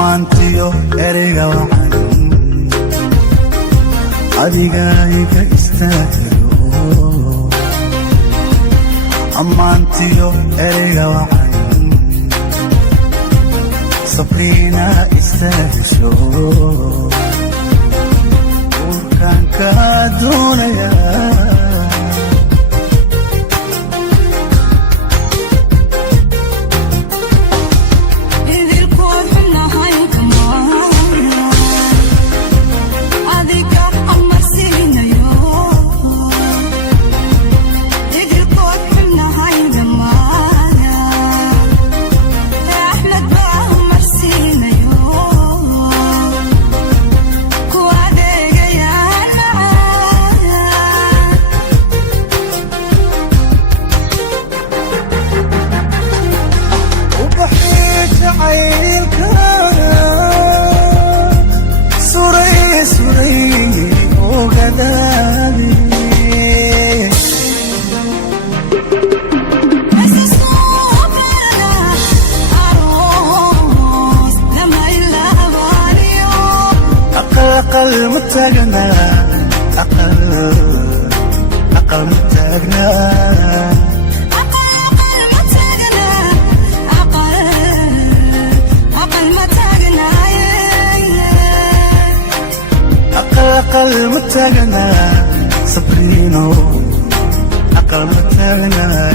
ammaantiyo ereyga wacan adiga iga istaagiro ammaantiyo ereyga wacan sabriina istaagisho urkaan kaa doonaya أقل متاجنا أقل متاجنا أقل متاجنا صبرينو أقل متاجنا